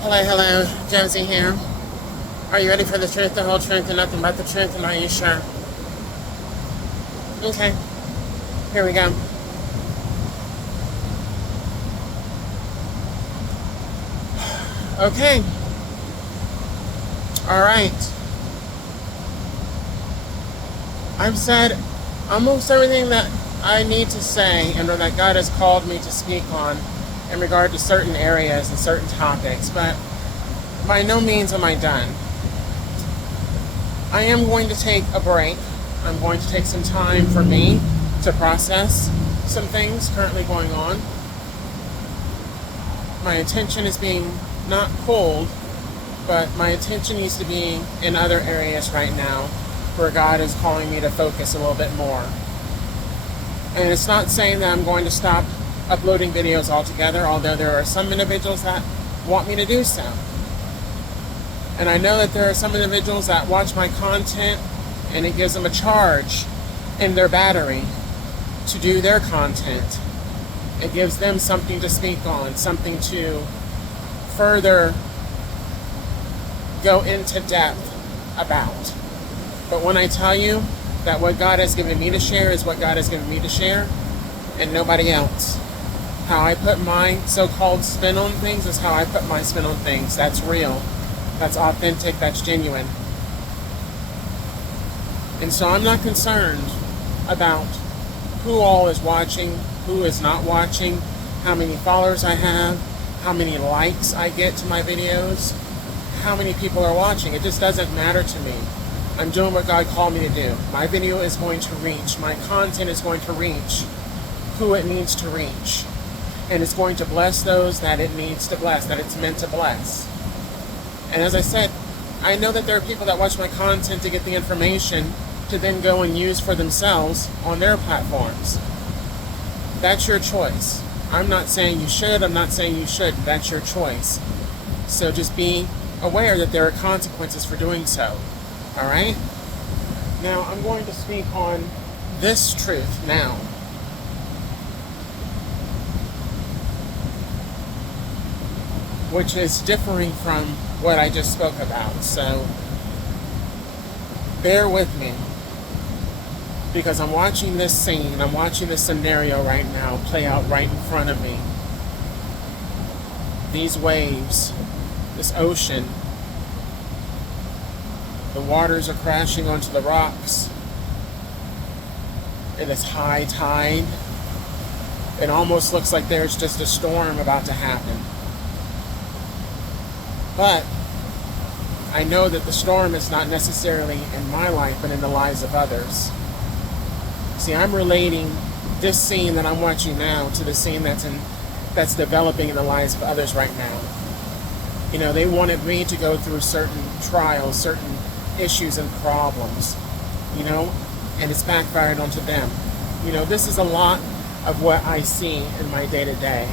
Hello, hello, Josie here. Are you ready for the truth, the whole truth, and nothing but the truth? And are you sure? Okay, here we go. Okay, all right. I've said almost everything that I need to say and or that God has called me to speak on in regard to certain areas and certain topics, but by no means am I done. I am going to take a break. I'm going to take some time for me to process some things currently going on. My attention is being not pulled, but my attention needs to be in other areas right now where God is calling me to focus a little bit more. And it's not saying that I'm going to stop uploading videos altogether, although there are some individuals that want me to do so. And I know that there are some individuals that watch my content and it gives them a charge in their battery to do their content. It gives them something to speak on, something to further go into depth about. But when I tell you that what God has given me to share is what God has given me to share and nobody else. How I put my so-called spin on things is how I put my spin on things. That's real. That's authentic. That's genuine. And so I'm not concerned about who all is watching, who is not watching, how many followers I have, how many likes I get to my videos, how many people are watching. It just doesn't matter to me. I'm doing what God called me to do. My video is going to reach, my content is going to reach who it needs to reach. And it's going to bless those that it needs to bless, that it's meant to bless. And as I said, I know that there are people that watch my content to get the information to then go and use for themselves on their platforms. That's your choice. I'm not saying you should, I'm not saying you should. That's your choice. So just be aware that there are consequences for doing so. Alright? Now I'm going to speak on this truth now. Which is differing from what I just spoke about. So bear with me. Because I'm watching this scene, I'm watching this scenario right now play out right in front of me. These waves, this ocean, the waters are crashing onto the rocks. It is high tide. It almost looks like there's just a storm about to happen. But I know that the storm is not necessarily in my life, but in the lives of others. See, I'm relating this scene that I'm watching now to the scene that's developing in the lives of others right now. You know, they wanted me to go through certain trials, certain issues and problems, you know, and it's backfired onto them. You know, this is a lot of what I see in my day-to-day.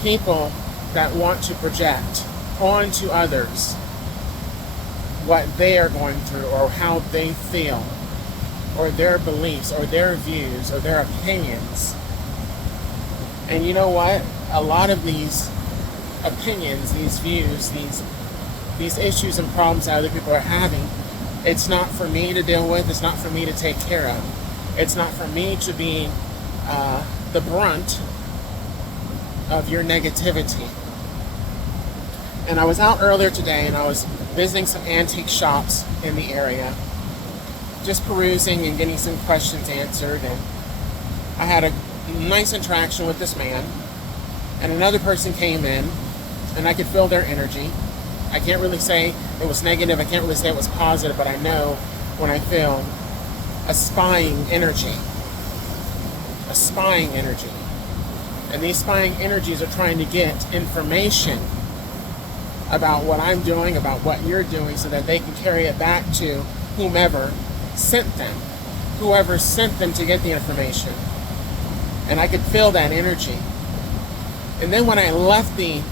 People that want to project onto others what they are going through or how they feel or their beliefs or their views or their opinions. And you know what? A lot of these opinions, these views, these issues and problems that other people are having, it's not for me to deal with, it's not for me to take care of. It's not for me to be the brunt of your negativity. And I was out earlier today and I was visiting some antique shops in the area, just perusing and getting some questions answered, and I had a nice interaction with this man, and another person came in, and I could feel their energy. I can't really say it was negative, I can't really say it was positive, but I know when I feel a spying energy. A spying energy. And these spying energies are trying to get information about what I'm doing, about what you're doing, so that they can carry it back to whomever sent them. Whoever sent them to get the information. And I could feel that energy. And then when I left the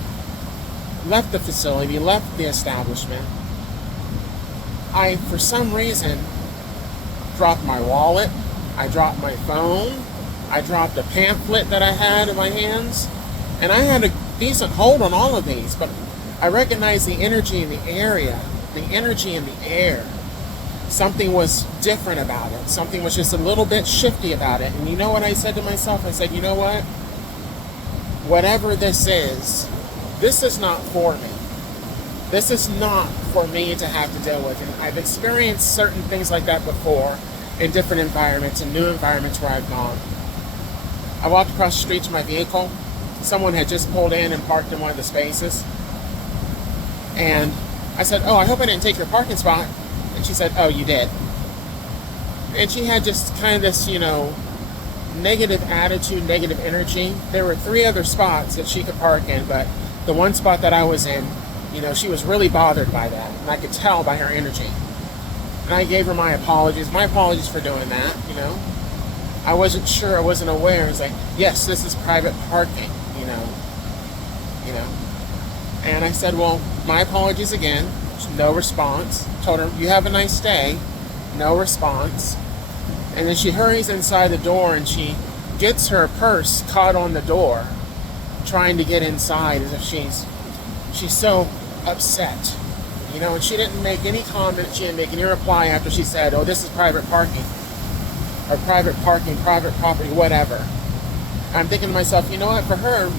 facility, left the establishment, I, for some reason, dropped my wallet, I dropped my phone, I dropped a pamphlet that I had in my hands, and I had a decent hold on all of these, but I recognized the energy in the area, the energy in the air. Something was different about it. Something was just a little bit shifty about it. And you know what I said to myself? I said, you know what? Whatever this is not for me. This is not for me to have to deal with. And I've experienced certain things like that before in different environments and new environments where I've gone. I walked across the street to my vehicle. Someone had just pulled in and parked in one of the spaces. And I said, oh, I hope I didn't take your parking spot. And she said, oh, you did. And she had just kind of this, negative attitude, negative energy. There were 3 other spots that she could park in, but the one spot that I was in, she was really bothered by that. And I could tell by her energy. And I gave her my apologies. My apologies for doing that, I wasn't sure, I wasn't aware. I was like, yes, this is private parking, And I said, well, my apologies again. No response. Told her, you have a nice day. No response. And then she hurries inside the door and she gets her purse caught on the door, trying to get inside as if she's so upset. And she didn't make any comment, she didn't make any reply after she said, oh, this is private parking. Or private parking, private property, whatever. I'm thinking to myself, you know what, for her,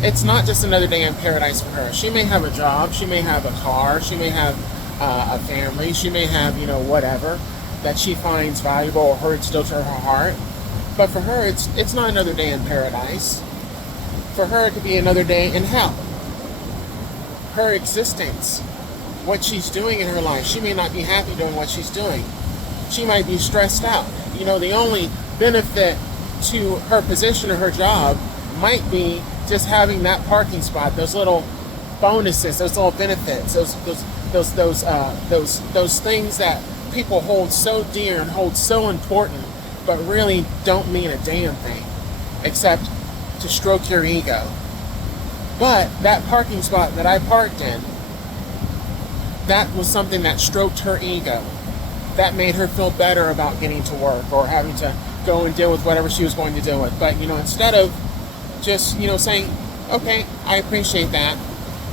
it's not just another day in paradise for her. She may have a job, she may have a car, she may have a family, she may have, whatever that she finds valuable or hurts still to her heart. But for her, it's not another day in paradise. For her, it could be another day in hell. Her existence, what she's doing in her life, she may not be happy doing what she's doing. She might be stressed out. The only benefit to her position or her job might be just having that parking spot, those little bonuses, those little benefits, those things that people hold so dear and hold so important, but really don't mean a damn thing, except to stroke your ego. But that parking spot that I parked in, that was something that stroked her ego. That made her feel better about getting to work or having to go and deal with whatever she was going to deal with. But, instead of just, saying, okay, I appreciate that,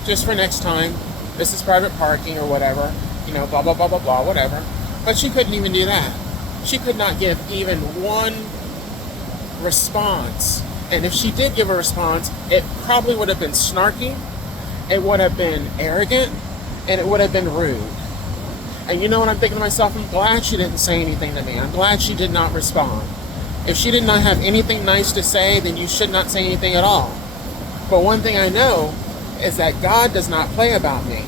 just for next time, this is private parking or whatever, blah, blah, blah, blah, blah, whatever. But she couldn't even do that. She could not give even one response. And if she did give a response, it probably would have been snarky, it would have been arrogant, and it would have been rude. And you know what I'm thinking to myself? I'm glad she didn't say anything to me. I'm glad she did not respond. If she did not have anything nice to say, then you should not say anything at all. But one thing I know is that God does not play about me.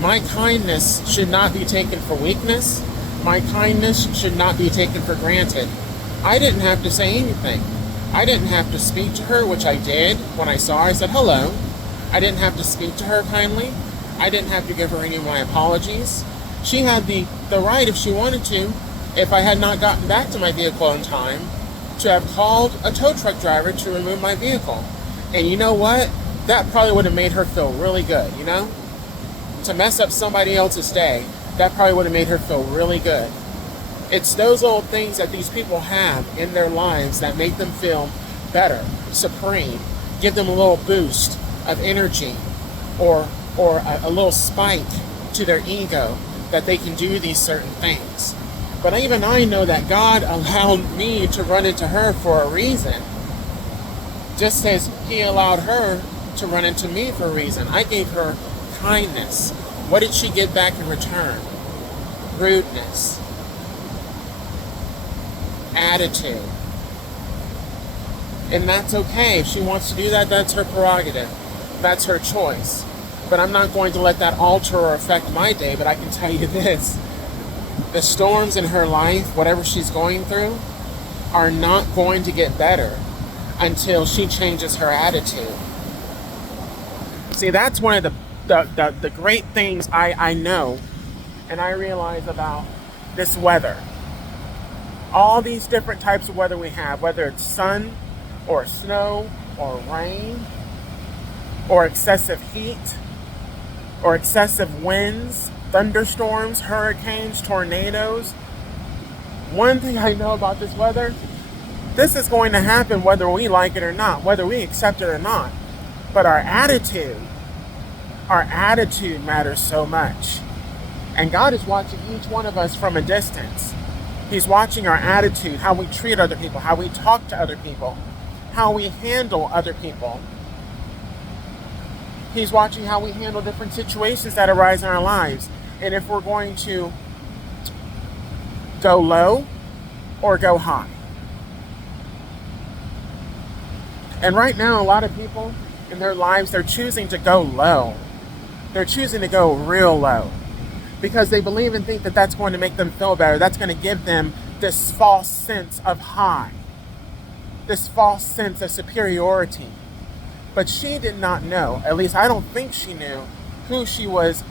My kindness should not be taken for weakness. My kindness should not be taken for granted. I didn't have to say anything. I didn't have to speak to her, which I did. When I saw her, I said hello. I didn't have to speak to her kindly. I didn't have to give her any of my apologies. She had the right, if she wanted to, if I had not gotten back to my vehicle in time, to have called a tow truck driver to remove my vehicle. And you know what? That probably would have made her feel really good, To mess up somebody else's day, that probably would have made her feel really good. It's those old things that these people have in their lives that make them feel better, supreme, give them a little boost of energy or a little spike to their ego that they can do these certain things. But even I know that God allowed me to run into her for a reason. Just as He allowed her to run into me for a reason. I gave her kindness. What did she get back in return? Rudeness. Attitude. And that's okay. If she wants to do that, that's her prerogative. That's her choice. But I'm not going to let that alter or affect my day. But I can tell you this. The storms in her life, whatever she's going through, are not going to get better until she changes her attitude. See, that's one of the great things I know and I realize about this weather. All these different types of weather we have, whether it's sun or snow or rain or excessive heat or excessive winds, thunderstorms, hurricanes, tornadoes. One thing I know about this weather, this is going to happen whether we like it or not, whether we accept it or not. But our attitude Our attitude matters so much. And God is watching each one of us from a distance. He's watching our attitude, how we treat other people, how we talk to other people, how we handle other people. He's watching how we handle different situations that arise in our lives. And if we're going to go low or go high. And right now, a lot of people in their lives, they're choosing to go low. They're choosing to go real low because they believe and think that that's going to make them feel better. That's going to give them this false sense of high, this false sense of superiority. But she did not know, at least I don't think she knew, who she was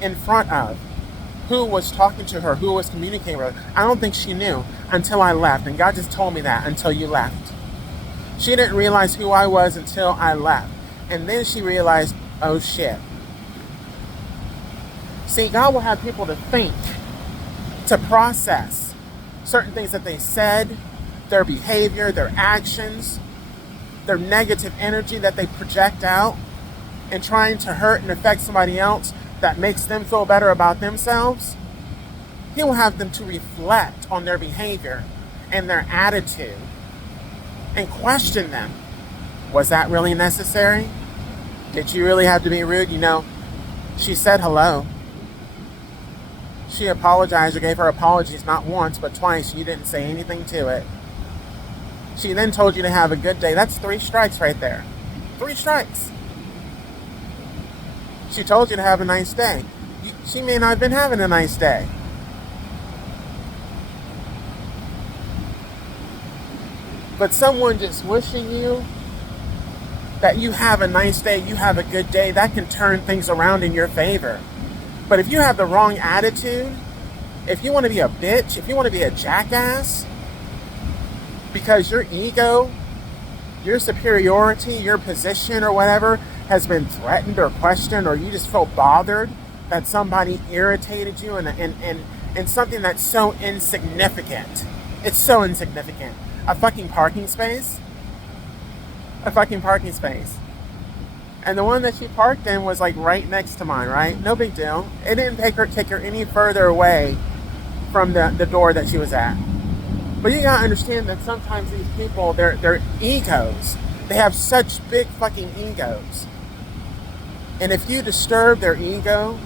in front of, who was talking to her, who was communicating with her. I don't think she knew until I left. And God just told me that until you left. She didn't realize who I was until I left. And then she realized, oh shit. See, God will have people to think, to process certain things that they said, their behavior, their actions, their negative energy that they project out and trying to hurt and affect somebody else that makes them feel better about themselves. He will have them to reflect on their behavior and their attitude and question them. Was that really necessary? Did you really have to be rude? You know, she said hello. She apologized or gave her apologies not once but twice. You didn't say anything to it. She then told you to have a good day. That's 3 strikes right there. 3 strikes. She told you to have a nice day. She may not have been having a nice day. But someone just wishing you that you have a nice day, you have a good day, that can turn things around in your favor. But if you have the wrong attitude, if you want to be a bitch, if you want to be a jackass, because your ego, your superiority, your position or whatever has been threatened or questioned, or you just feel bothered that somebody irritated you and something that's so insignificant. It's so insignificant. A fucking parking space. A fucking parking space. And the one that she parked in was like right next to mine, right? No big deal. It didn't take her any further away from the door that she was at. But you gotta understand that sometimes these people, they're egos. They have such big fucking egos. And if you disturb their ego,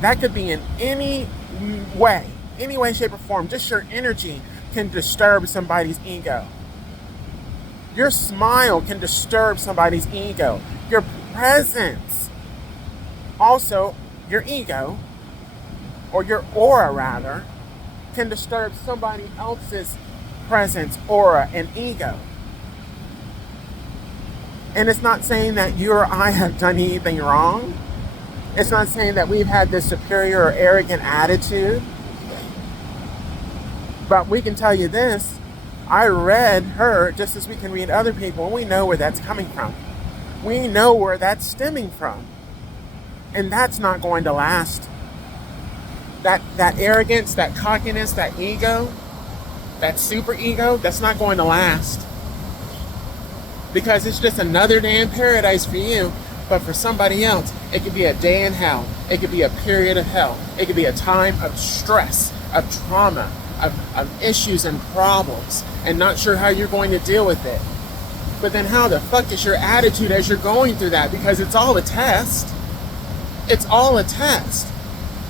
that could be in any way, shape, or form. Just your energy can disturb somebody's ego. Your smile can disturb somebody's ego. Your presence, also your ego, or your aura rather, can disturb somebody else's presence, aura, and ego. And it's not saying that you or I have done anything wrong. It's not saying that we've had this superior or arrogant attitude. But we can tell you this, I read her just as we can read other people, and we know where that's coming from. We know where that's stemming from. And that's not going to last. That arrogance, that cockiness, that ego, that super ego, that's not going to last. Because it's just another day in paradise for you, but for somebody else, it could be a day in hell. It could be a period of hell. It could be a time of stress, of trauma, of issues and problems, and not sure how you're going to deal with it. But then how the fuck is your attitude as you're going through that? Because it's all a test. It's all a test.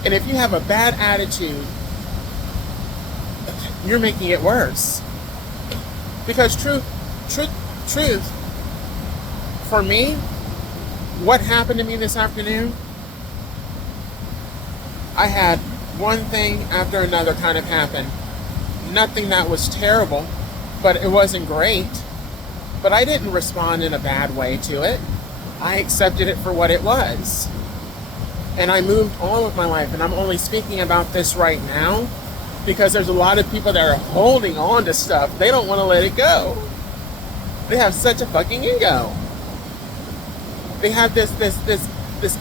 And if you have a bad attitude, you're making it worse. Because truth, for me, what happened to me this afternoon, I had one thing after another kind of happen. Nothing that was terrible, but it wasn't great. But I didn't respond in a bad way to it. I accepted it for what it was. And I moved on with my life. And I'm only speaking about this right now because there's a lot of people that are holding on to stuff. They don't want to let it go. They have such a fucking ego. They have this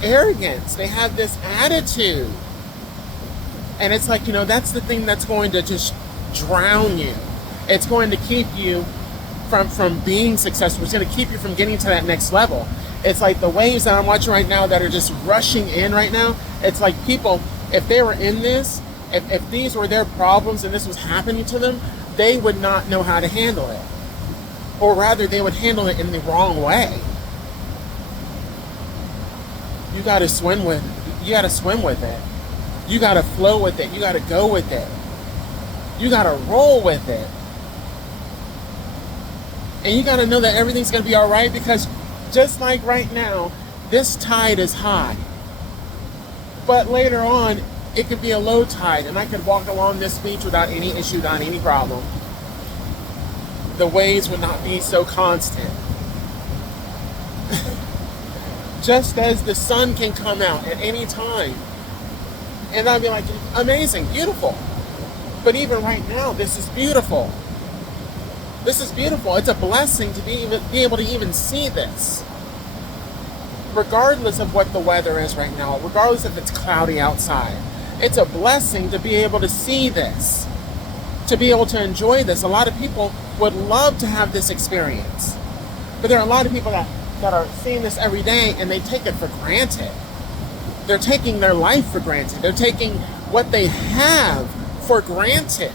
arrogance. They have this attitude. And it's like, that's the thing that's going to just drown you. It's going to keep you from being successful. It's going to keep you from getting to that next level. It's like the waves that I'm watching right now that are just rushing in right now. It's like people, if they were in this, if these were their problems and this was happening to them, they would not know how to handle it. Or rather, they would handle it in the wrong way. You gotta swim with it. You gotta flow with it. You gotta go with it. You gotta roll with it. And you gotta know that everything's gonna be alright, because just like right now, this tide is high. But later on, it could be a low tide, and I could walk along this beach without any issue, without any problem. The waves would not be so constant. Just as the sun can come out at any time. And I'd be like, amazing, beautiful. But even right now, this is beautiful. This is beautiful. It's a blessing to be able to even see this. Regardless of what the weather is right now, regardless if it's cloudy outside, it's a blessing to be able to see this, to be able to enjoy this. A lot of people would love to have this experience. But there are a lot of people that are seeing this every day, and they take it for granted. They're taking their life for granted. They're taking what they have for granted.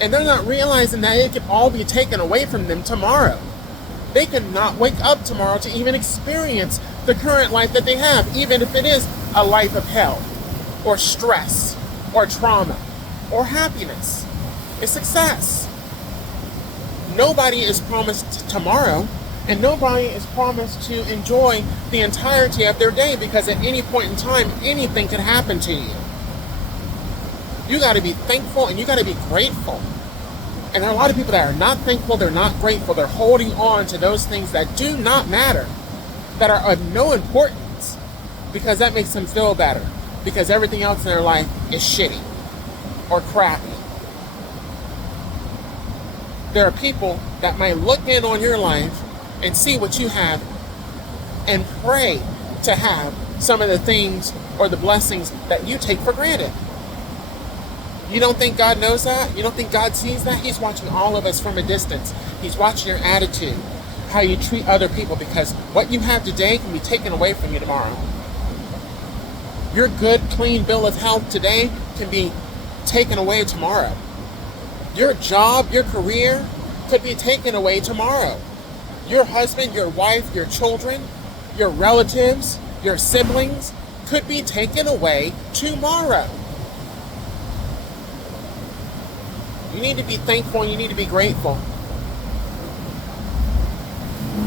And they're not realizing that it could all be taken away from them tomorrow. They could not wake up tomorrow to even experience the current life that they have, even if it is a life of hell, or stress, or trauma, or happiness. It's success. Nobody is promised tomorrow, and nobody is promised to enjoy the entirety of their day, because at any point in time, anything can happen to you. You got to be thankful, and you got to be grateful. And there are a lot of people that are not thankful, they're not grateful, they're holding on to those things that do not matter, that are of no importance, because that makes them feel better, because everything else in their life is shitty or crappy. There are people that might look in on your life and see what you have and pray to have some of the things or the blessings that you take for granted. You don't think God knows that? You don't think God sees that? He's watching all of us from a distance. He's watching your attitude, how you treat other people, because what you have today can be taken away from you tomorrow. Your good, clean bill of health today can be taken away tomorrow. Your job, your career could be taken away tomorrow. Your husband, your wife, your children, your relatives, your siblings could be taken away tomorrow. You need to be thankful and you need to be grateful.